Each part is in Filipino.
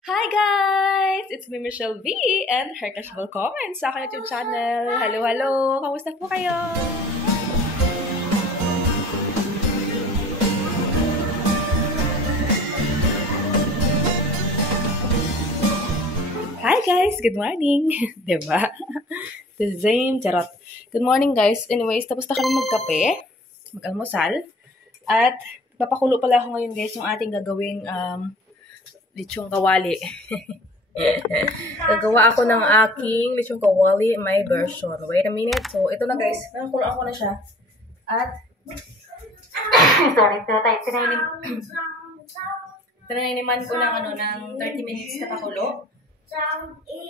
Hi guys! It's me, Michelle V, and her casual comments sa aking YouTube channel. Hello, hello! Kamusta po kayo? Hi guys! Good morning! Diba? The same, charot. Good morning guys. Anyways, tapos na kami magkape, mag-almusal, at papakulo pala ako ngayon guys yung ating gagawing lechong kawali. Gagawa ako ng aking lechong kawali, my version. Wait a minute. So, ito na guys. Nakakulaan ko na siya. At, sorry, tinaniman ko ng, ng 30 minutes na pakulo.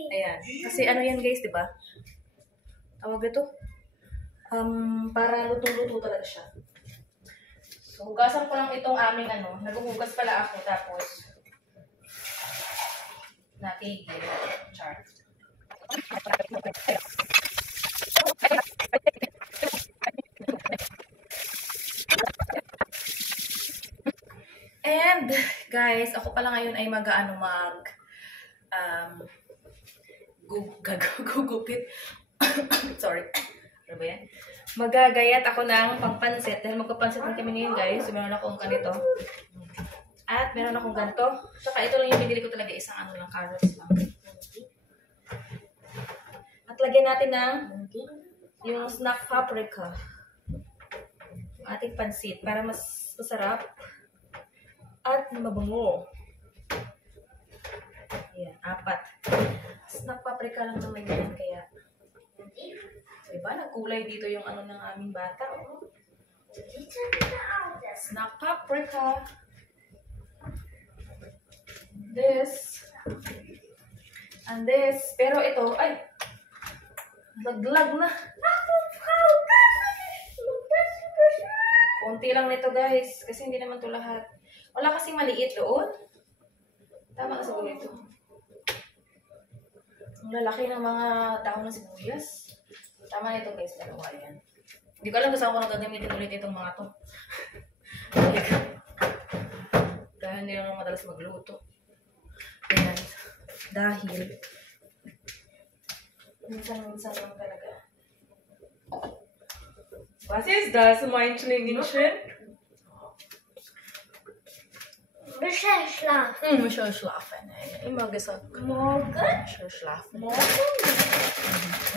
Ayan. Kasi ano yan guys, di ba? Tawag ito. Para lutong-luto talaga siya. So, hugasan ko lang itong aming naghuhugas pala ako. Tapos, natigil. Char. And, guys, ako pala ngayon ay gugupit. Sorry. Ano ba yan? Magagayat ako ng pangpansit. Dahil magpapansit na kami ngayon, guys. So, meron akong ganito. At meron akong ganito. Saka ito lang yung binili ko talaga, isang ng carrots lang. At lagyan natin ng yung snack paprika. Yung ating pansit para mas masarap at mabango. Ayan, 4. Snack paprika lang naman yan, kaya diba, nagkulay dito yung ng aming bata. Oh. Snack paprika. This. And this. Pero ito, ay, laglag na. Konti lang nito guys, kasi hindi naman to lahat. Wala kasing maliit doon. Tama na siguro ito. Ang lalaki ng mga dahon ng sibuyas. Tama na ito guys, dalawa yan. Hindi ko alam kung saan ko nagagamitin ulit itong mga to. Dahil hindi naman madalas magluto. Ayan. Dahil minsan lang talaga. Was ist das? Meinst du nicht schön? Michelle schlafen. Michelle schlafen. Immer gesagt. Morgen? Michelle schlafen. Morgen?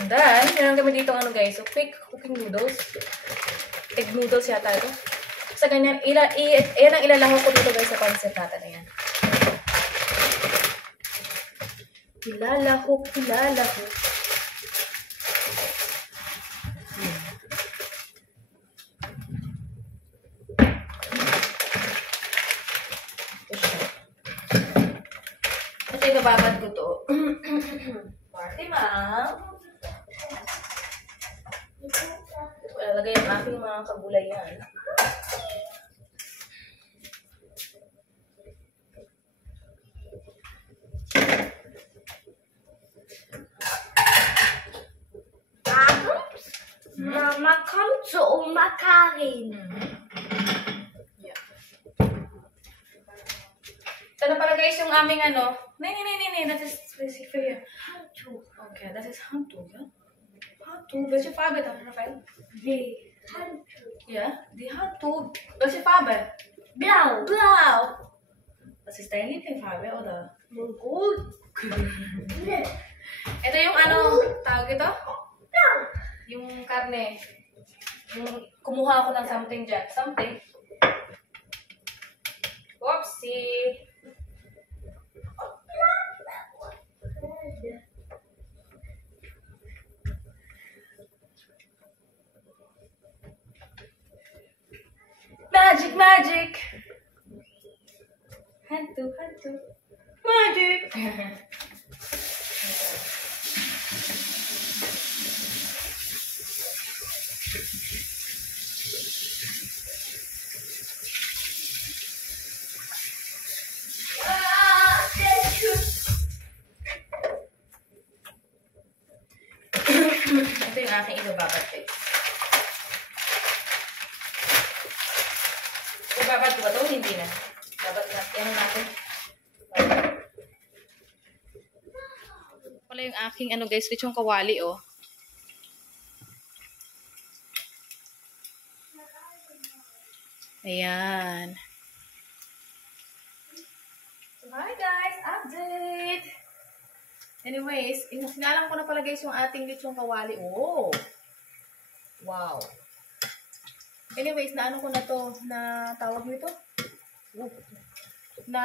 And then, meron kami dito guys. So, quick cooking noodles. Egg noodles yata ito. Sa ganyan, yan ang ilalahok ko dito guys sa pancit natin. Ayan. Ilalahok. Ito yung babad ko to. Party ma'am. Ito ilalagay ang aking mga kagulayan. Mama kommt zu Oma Karin. Yeah. Ito na pala guys yung aming Nee, das ist specific for you. Handtuch. Okay, das ist Handtuch, ja? Handtuch. Welche Farbe da, Raphael? Die Handtuch. Ja, die Handtuch. Welche Farbe? Blau. Blau. Was ist deine Lieblingsfarbe, oder? Gut. Ito yung tawag ito? Blau. Yung karne. Yung kumuha ako ng something dyan. Something. Whoopsie. Magic. Hantu. Magic. Ito yung aking ibababad guys. Ibabad ko ba ito? Hindi na. Dapat natin natin. Pala yung aking ano guys, lechong kawali oh. Ayan. So, hi guys, update. Anyways, sinalang ko na pala guys yung ating lechong kawali. Oh. Wow. Anyways, naano ko na to, na tawag nito? Na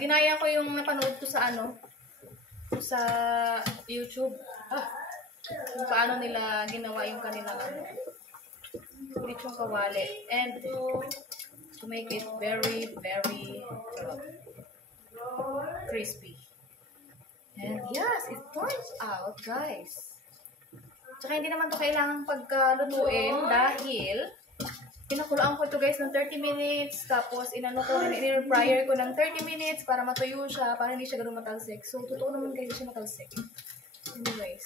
ginaya ko yung napanood ko sa ano, sa YouTube. Kung paano nila ginawa yung kanilang ano, lechong kawali. And to make it very, very crispy. And yes, it turns out, guys. Tsaka hindi naman to kailangang pagkalutuin dahil pinakulaan ko ito guys ng 30 minutes. Tapos in-air ko ng 30 minutes para matuyo siya, para hindi siya ganun matalsik. So, totoo naman guys, siya matalsik. Anyways,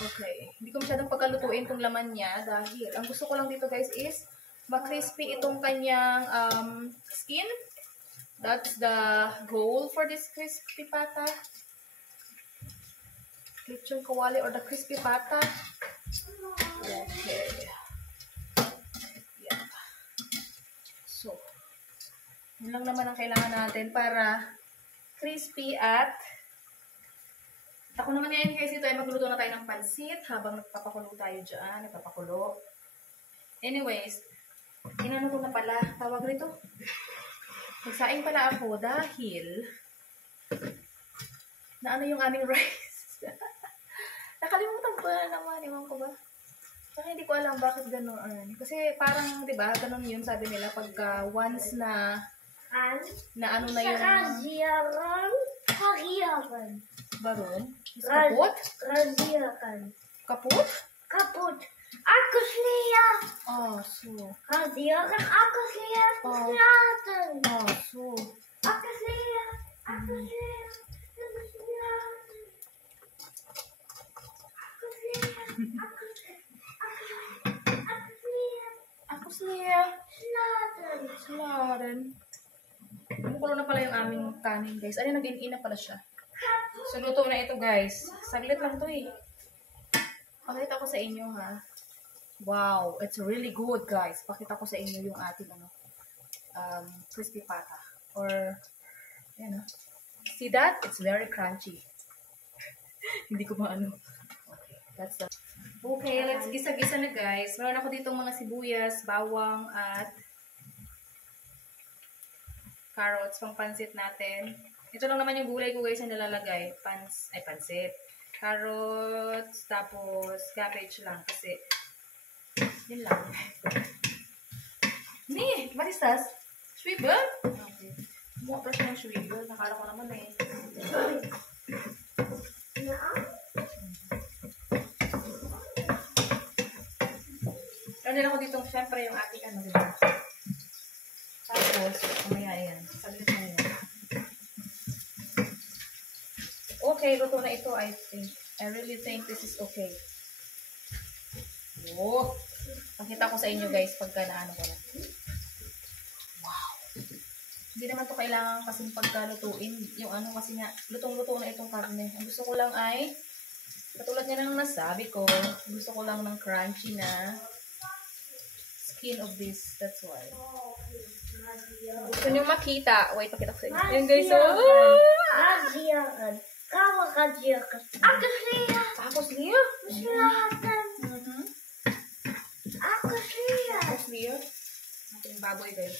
okay. Hindi ko masyadong pagkalutuin itong laman niya dahil ang gusto ko lang dito guys is ma-crispy itong kanyang skin. That's the goal for this crispy pata. Lechong kawali or the crispy pata. Okay. Yeah. So, yun lang naman ang kailangan natin para crispy at ako naman ngayon guys, ito ay magluto na tayo ng pansit habang nagpapakulo tayo dyan. Nagpapakulo. Anyways, inano ko na pala. Tawag rito. Nagsaing pala ako dahil na ano yung aming rice. Nakalimutan ko na naman. Iwan ko ba? Saka hindi ko alam bakit gano'n. Kasi parang, di ba, gano'n yun sabi nila pagka once na ano na yung Kariyakan. baron. Kaput? Kariyakan. Kaput? Kaput. Ako siya. Oh, so. Kariyakan. Ako siya. Oh. Slaten. Oh, so. Ako siya. Ako siya. Ako siya. Ako siya. Ako siya. Slaten. Sladen. Kumukulo na pala yung aming kanin, guys. Ano, nag-in na pala siya. So, luto na ito, guys. Saglit lang to eh. Pakita ko sa inyo, ha. Wow, it's really good, guys. Pakita ko sa inyo yung ating, ano, crispy pata. Or, yan, see that? It's very crunchy. Hindi ko maano. Okay, that's the... Okay, let's gisa-gisa na, guys. Meron ako ditong mga sibuyas, bawang, at carrots, pang pansit natin. Ito lang naman yung gulay ko guys na nilalagay. Pansit. Carrots, tapos cabbage lang kasi yun lang. What is that? Swivel? Okay. Kumuha pa siya ng swivel. Nakala ko naman eh. Ano ako dito, syempre yung ating ano dito. Tapos, mamaya yan. Saglit na yan. Okay, luto na ito, I think. I really think this is okay. Oh! Pakita ko sa inyo guys pagka naano ko na. Wow! Hindi naman to kailangan kasing pagkalutuin. Yung ano kasi nga, lutong-luto na itong karne. Ang gusto ko lang ay, katulad niya nang nasabi ko, gusto ko lang ng crunchy na skin of this. That's why. Gusto nyo makita. Wait, pakita ko sa inyo. Ayan guys, oh! Kariyakan. Kariyakan. Ako siya. Ako siya? Slaten. Ako siya. Ako siya? Ating baboy guys.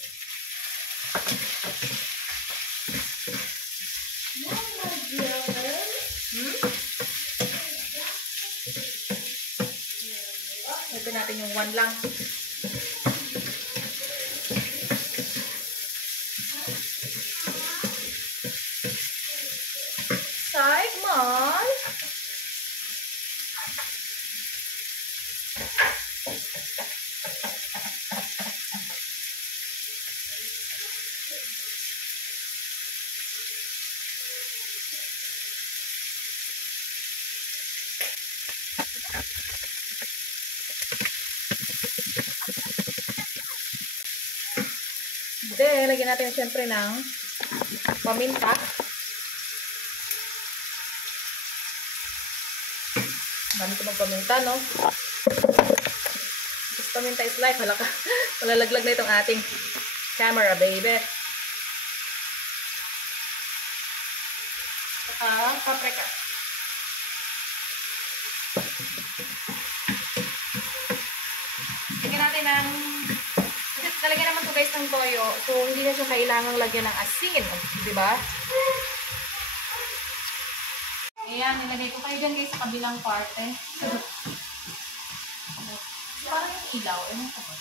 Ito natin yung one lang. Sigmon! Then, lagyan natin siyempre ng paminta. Dami ko magpaminta, no? Just paminta is life. Hala ka. Malalaglag na itong ating camera, baby. Saka, paprika. Lagyan natin ng... Talagyan naman ito guys ng toyo. So, hindi na siya kailangang lagyan ng asin. Diba? Ayan, nilagay ko kayo dyan guys sa kabilang parte. Parang yung ilaw. Ewan ko ba?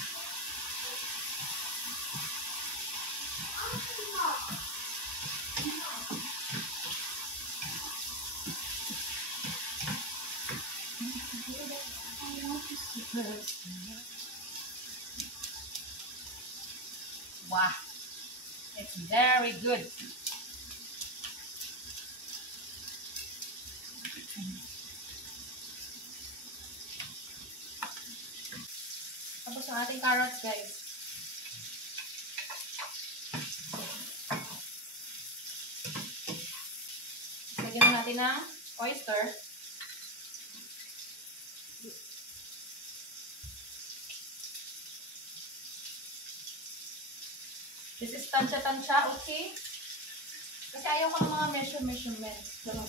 Wow. It's very good. Tapos ang ating carrots, guys. Lagyan natin ng oyster. This is tansya-tansya, okay? Kasi ayaw ko ng mga measurement. Pero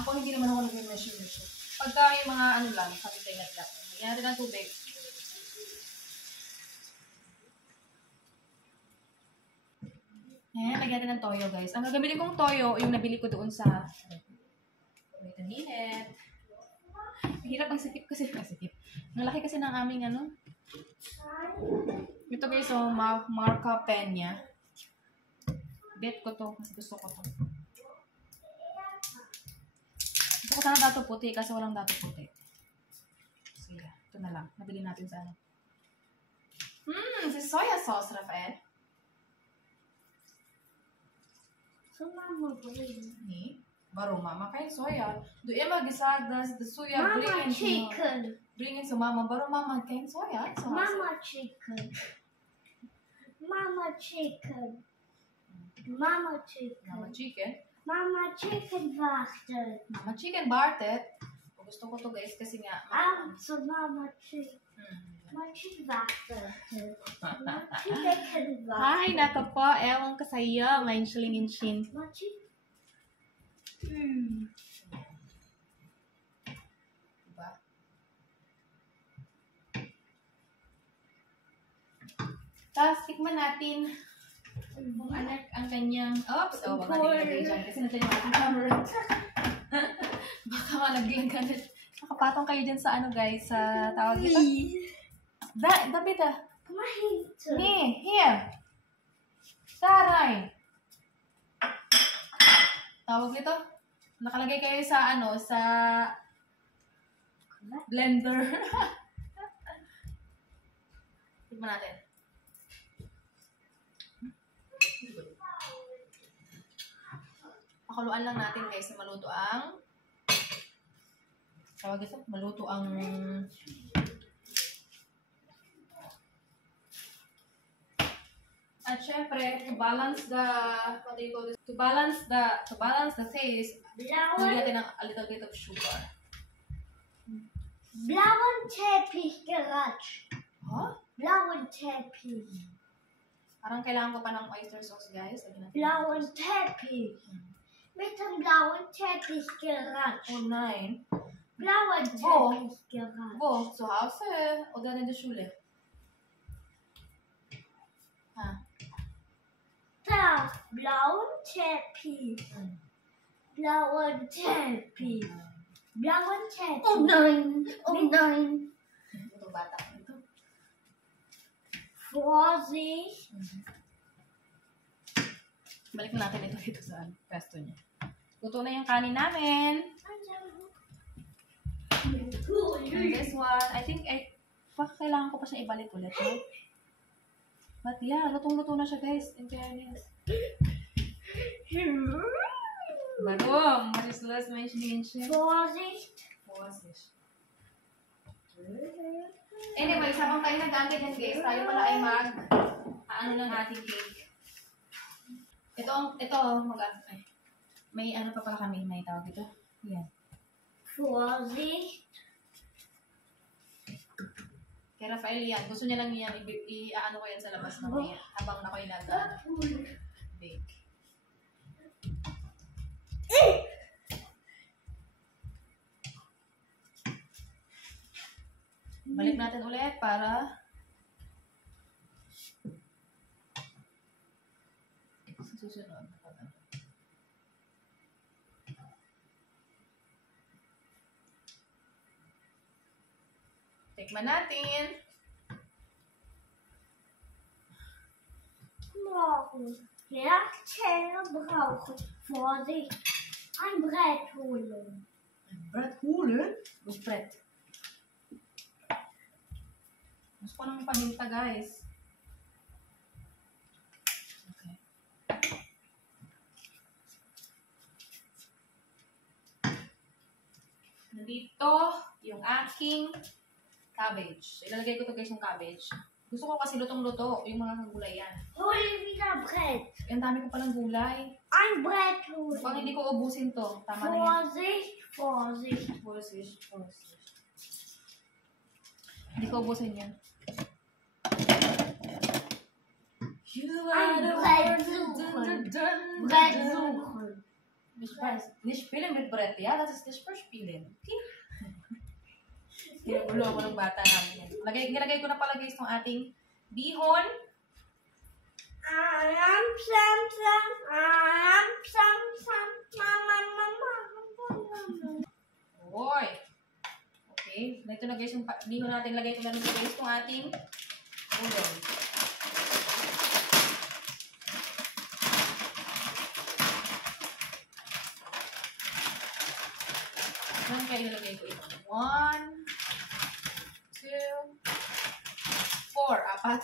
ako hindi naman ako nag-measure. Pagka yung mga ano lang, kapit-ingat lang. Lagyan natin ng tubig. Ayan, lagyan natin ng toyo, guys. Ang gagamitin kong toyo, yung nabili ko doon sa... Wait a minute. Hirap ang sikip kasi. Sikip. Ang laki kasi ng aming ano. Ito guys, so marca pen niya. Bet ko to kasi gusto ko to. Gusto ko sana dato puti kasi walang dato puti. So yeah, ito na lang. Nabili natin sa ano. This is soya sauce, Rafael. So, Mama, bring. Ni? Baru mama kain soya. Do you magisadas the soya Mama, chicken. Bring in so mama baru mama kain soya. So Mama, chicken. Mama, chicken. Mama, chicken. Mama chicken. Mama, chicken warten. Mama chicken bartet. Gusto ko to guys kasi nga. So, Mama, chicken. Mama, chicken warten. Mama, chicken warten. Ay, naka po. Ewan ka sa'yo. Ngayon silingin shin. Mama, chicken. Diba? Tapos, tikman natin kung anak ang kanyang... Oops! Oh, baka nilagay dyan. Kasi nandiyan yung ating camera. Baka malaglag ka na. Nakapatong kayo dyan sa ano guys, sa tawag dito. Dapat ah. Kumain. Ni, here. Taray. Tawag dito. Nakalagay kayo sa ano, sa blender. Tignan natin. Pakuluan lang natin guys na maluto ang tawag dito, maluto ang at syempre, to balance the what do you call this? To balance the taste, lagyan natin ng a little bit of sugar. Blauen Teppich geratscht. Huh? Blauen Teppich. Parang kailangan ko pa ng oyster sauce, guys. Lagyan natin. Blauen Teppich. Mit dem blauen Teppich geratscht. Oh, nein. Blauen Wo? Teppich geratscht. Wo? Zu Hause oder in der Schule? Ah. Da, blauen Teppich. Blauen Teppich. Blauen Teppich. Oh nein! Oh Mit- nein! Ito bata ko ito. Vorsicht. Balik na natin ito dito sa pesto niya. Luto na yung kanin namin. And this one, I think, kailangan ko pa siya ibalik ulit. No? But yeah, lutong-luto na siya guys. In fairness. Barum, Marislas mentioning siya. Vorsicht. Vorsicht. Anyway, sabang tayo nag-antay yan guys, tayo pala ay ano ng ating cake. Ito, may ano pa pala kami, may tawag ito. Yan. Vorsicht. Kay Rafael yan. Gusto niya lang yan. I-ano ko yan sa labas mamaya. Habang ako'y nag-bake. Balik natin ulit para sa susunod. Tikman natin. Morgen. Herzchen brauche Vorsicht. Ein Brett holen. Brett holen? With Brett. Mas ko nang paminta, guys. Okay. Nandito yung aking cabbage. Ilalagay ko to guys yung cabbage. Gusto ko kasi lutong-luto yung mga gulayan. Hol wieder Brett. Ang dami ko palang gulay. Ein Brett holen. Pag hindi ko ubusin to, tama na yan. Vorsicht, Vorsicht. Vorsicht, Vorsicht. Hindi ko ubusin yan. Ein Brett suchen. Brett suchen. Nicht spielen mit Brett, ja? Das ist nicht für spielen. Okay? Kinagulo ako ng bata namin yan. Nilagay ko na pala guys itong ating bihon. Alam, sam, sam. Alam, sam, sam. Mama, mama. Oy! Okay. Ito na guys yung bihon natin. Lagay ko na rin guys itong ating udon. Saan kaya ilalagay ko ito? 1, 2, 4. Apat.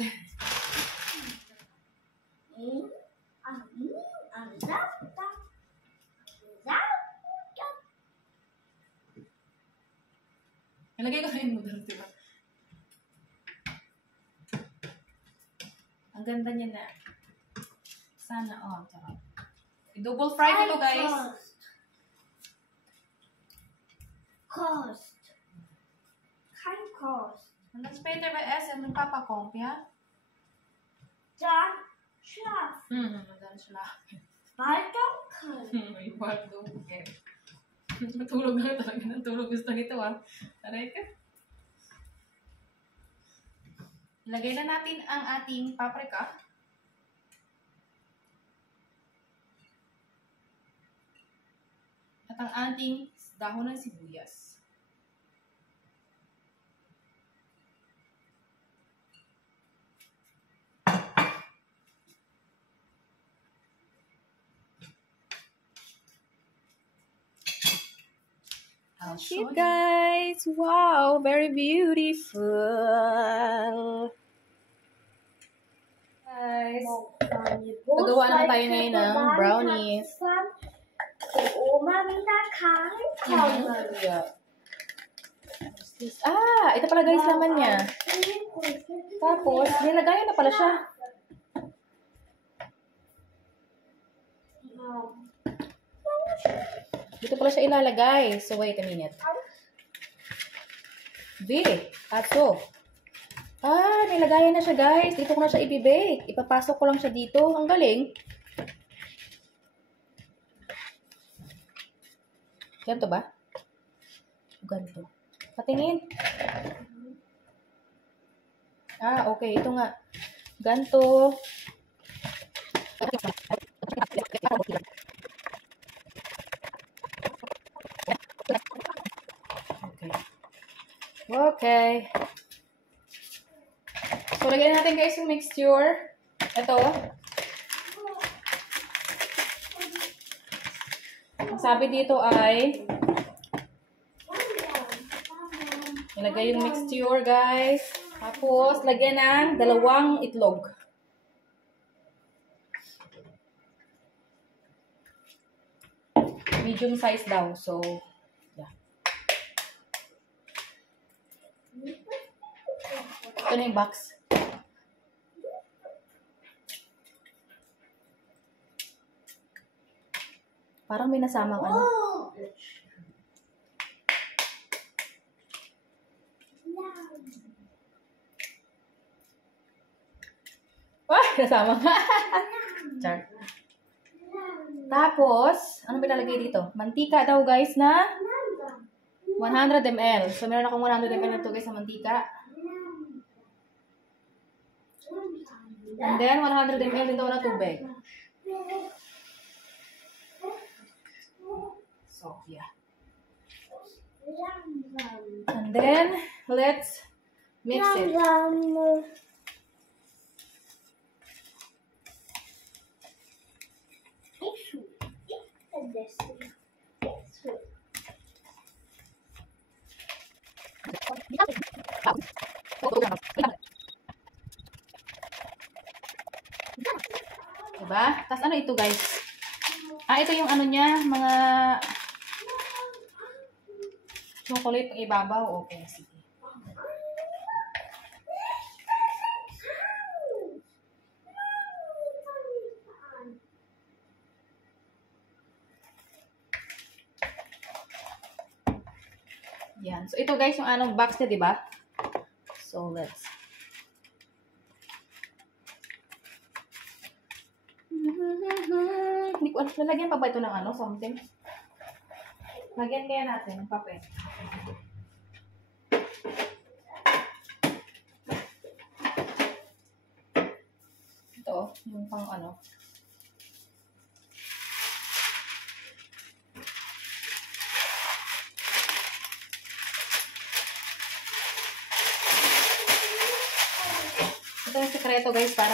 Nilagay ko na yung noodles, diba? Ang ganda niya na. Sana, sarap. I-double fry ko to, guys. Kost. Kein Kost. Und dann später bei Essen, wenn Papa kommt, ja? Dann schlaf. Und dann schlafen. Bald dunkel. Bald dunkel. Matulog na talaga ng tulog. Gusto nito, Taray ka. Ilagay na natin ang ating paprika. At ang ating dahon ng sibuyas. I'll show you guys. Wow, very beautiful. Guys, nagawa naman tayo ngayon ng brownies. Oma wieder kommen. Yeah. Ito pala guys laman niya. Tapos, nilagayan na pala siya. Dito pala siya ilalagay. So, wait a minute. Aso. Nilagayan na siya guys. Dito ko na siya ibibake. Ipapasok ko lang siya dito. Ang galing. Ganito ba? Ganito. Patingin. Okay. Ito nga. Ganito. Okay. So, lagyan natin guys yung mixture. Ito. Ang sabi dito ay ilagay yung mixture guys. Tapos, lagyan ng 2 itlog. Medium size daw. So, yeah. Ito na yung box. Parang may nasamang ano. Ay, nasama nga. Char. Tapos, ano pinalagay dito? Mantika daw guys na 100 ml. So, meron akong 100 ml na ito guys na mantika. And then, 100 ml din daw na tubig. So, yeah. And then, let's mix it. Diba? Tapos ano ito guys? Ito yung ano niya, mga chocolate ng ibabaw. Okay, sige. Yan. So, ito guys, yung anong box niya, diba? So, let's. Hindi ko alam. Lalagyan pa ba ito ng ano? Something? Lagyan kaya natin ng papel. Ito, yung pang ano. Ito yung sekreto guys, para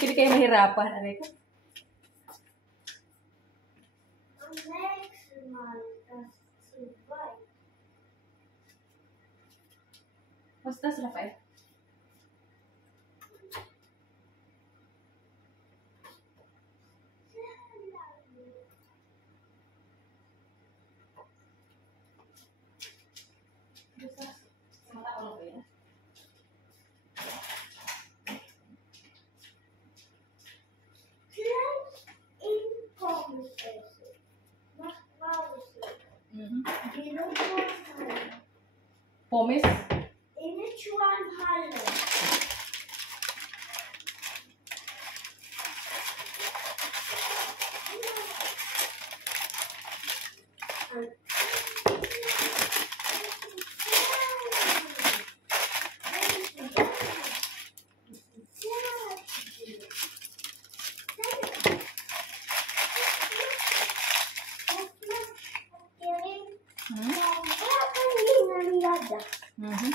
hindi kayo mahirapan. Aray ko. What's this, Rafael? Pomis? Mm-hmm.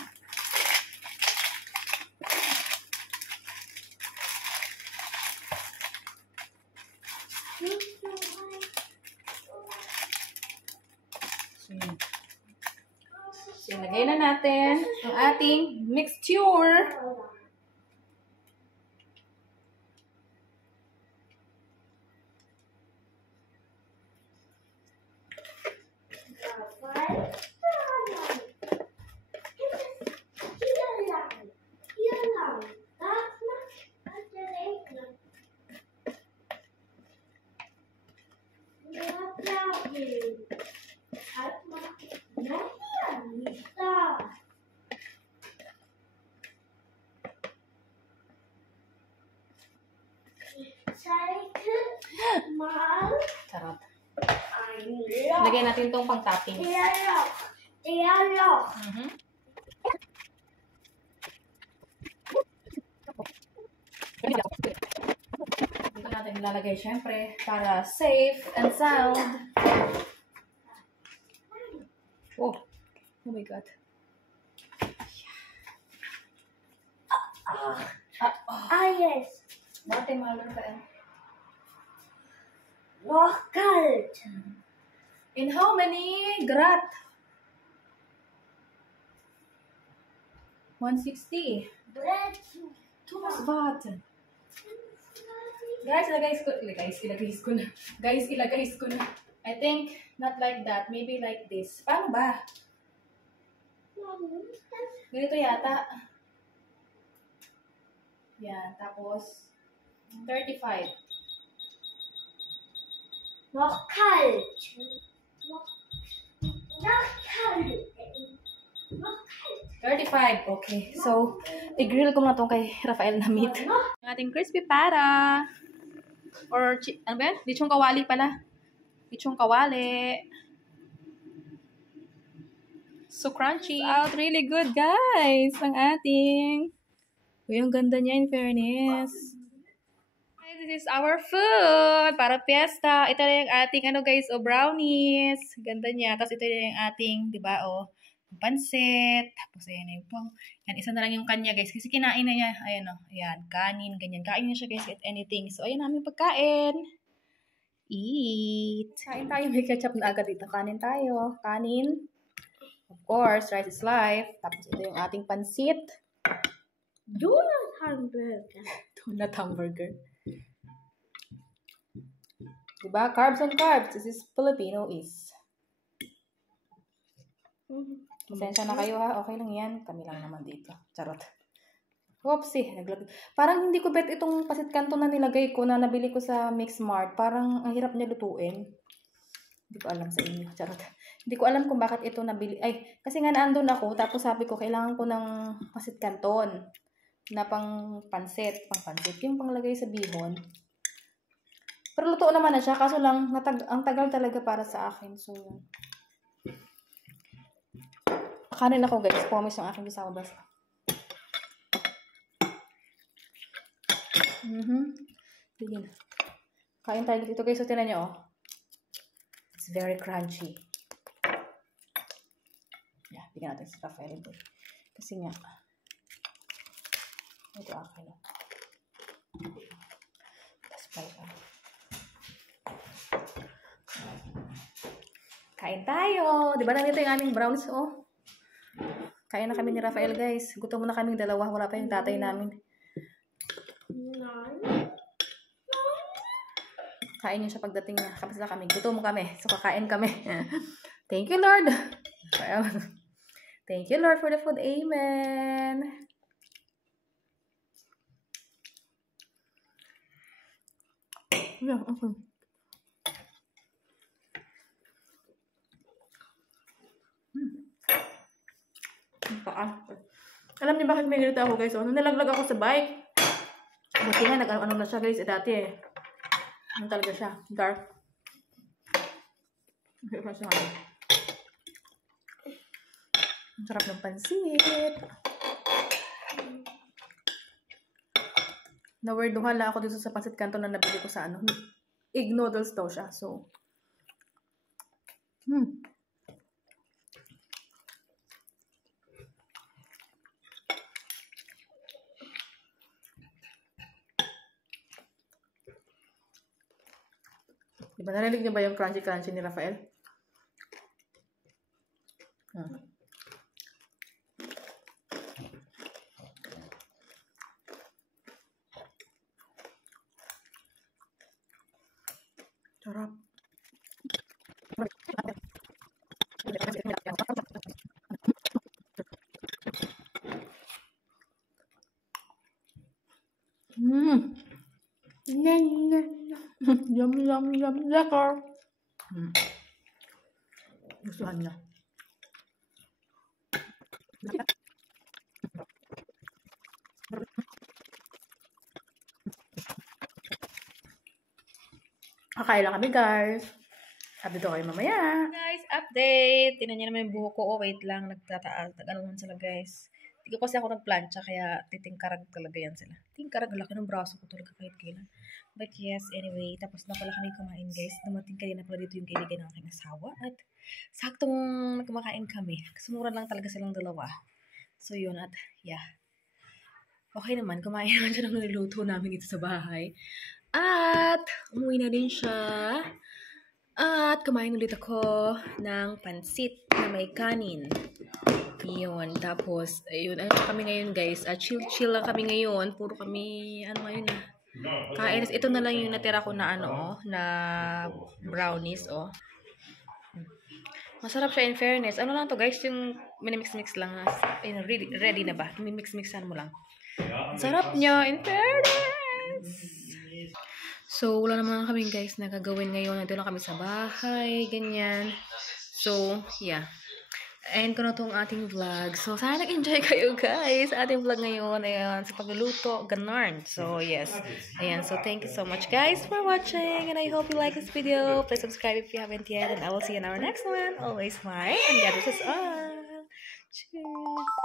So, ilagay na natin ang ating mixture. Sarap. Lagyan natin itong pang-topping. Mm-hmm. Dito natin ilalagay syempre para safe and sound. Oh my God. Yes. Dati mahal ka eh. Noch kalt. In how many grad? 160. Bread. Too much baht. Guys, ilagay ko na. Guys, ilagay ko na. I think not like that. Maybe like this. Paano ba? Ganito yata. Yan. Tapos, 35. Noch kalt. Noch kalt. Noch kalt. 35. Okay. So, i-grill ko na itong kay Rafael na meat. Ang ating crispy pata. Or, ano ba yan? Lechong kawali pala. Lechong kawali. So crunchy. It's out really good, guys. Ang ating. Uy, ang ganda niya in fairness. Guys, this is our food. Para piyesta. Ito na yung ating, ano guys, brownies. Ganda niya. Tapos ito na yung ating, di ba, pansit. Tapos ayan na yung pang. Yan, isa na lang yung kanya, guys. Kasi kinain na niya. Ayan, ayan, kanin, ganyan. Kain niya siya, guys, at anything. So, ayan namin pagkain. Eat. Kain tayo. May ketchup na agad dito. Kanin tayo. Kanin. Of course, rice is life. Tapos ito yung ating pansit. Donut hamburger. Donut hamburger. Diba? Carbs on carbs. This is Filipino is. Pasensya na kayo ha. Okay lang yan. Kami lang naman dito. Charot. Whoopsie. Parang hindi ko bet itong pasit kanto na nilagay ko na nabili ko sa Mix Mart. Parang ang hirap niya lutuin. Hindi ko alam sa inyo. Charot. Hindi ko alam kung bakit ito nabili. Ay, kasi nga naandun ako. Tapos sabi ko, kailangan ko ng pasit canton na pang pansit. Pang pansit. Yung panglagay sa bihon. Pero luto naman na siya. Kaso lang, ang tagal talaga para sa akin. So, yun. Kanin ako, guys. Promise yung aking bisawa basta. Sige na. Kain tayo dito, guys. So, tinan nyo, It's very crunchy. Yeah, bigyan natin sa Rafael. Kasi nga, ito akin. Tapos pa ito. Kain tayo. Di ba nandito yung aming brownies, Kain na kami ni Rafael, guys. Gutom na kaming dalawa. Wala pa yung tatay namin. Kain niyo siya pagdating niya. Kapag na kami. Gutom kami. So, kakain kami. Thank you, Lord. Thank you, Lord, for the food. Amen. Yeah, okay. Alam niyo bakit may ganito ako, guys? Nung nalaglag ako sa bike. Buti nga, nag-ano na siya, guys. Dati ano talaga siya? Dark. Ang sarap ng pansit. Nawerduhan lang ako dito sa pansit canton na nabili ko sa egg noodles daw siya. So, diba, narinig niyo ba yung crunchy-crunchy ni Rafael? Sarap. Yum, yum, yum, lekker. Gustuhan niya. Kakain lang kami, guys. Sabi to kayo mamaya. Guys, update. Tingnan niyo naman yung buhok ko. Wait lang. Nagtataas. Nag-anuhan sila, guys. Hindi ko kasi ako nagplancha, kaya titingkarag talaga yan sila. Tingkarag, laki ng braso ko talaga kahit kailan. But yes, anyway, tapos na pala kami kumain, guys. Dumating kanina pala dito yung kaibigan ng aking asawa. At saktong kumakain kami. Kasumura lang talaga silang dalawa. So yun, at yeah. Okay naman, kumain naman siya ng niluto namin dito sa bahay. At umuwi na din siya. At kumain ulit ako ng pansit na may kanin. Yun, tapos, ayun, ano kami ngayon, guys. Chill lang kami ngayon. Puro kami, ngayon kain. Ito na lang yung natira ko na, na brownies, Masarap siya in fairness. Ano lang to, guys, yung minimix-mix lang. Ayun, ready na ba? Mimix-mixan mo lang. Sarap niya, in fairness! So, wala naman kami, guys, na gagawin ngayon. Nandito lang kami sa bahay, ganyan. So, yeah. end ko na tong ating vlog. So, sana nag-enjoy kayo guys sa ating vlog ngayon. Ayan, sa pagluluto, ganarn. So, yes. Ayan, so thank you so much guys for watching. And I hope you like this video. Please subscribe if you haven't yet. And I will see you in our next one. Always smile and God bless us all. Cheers!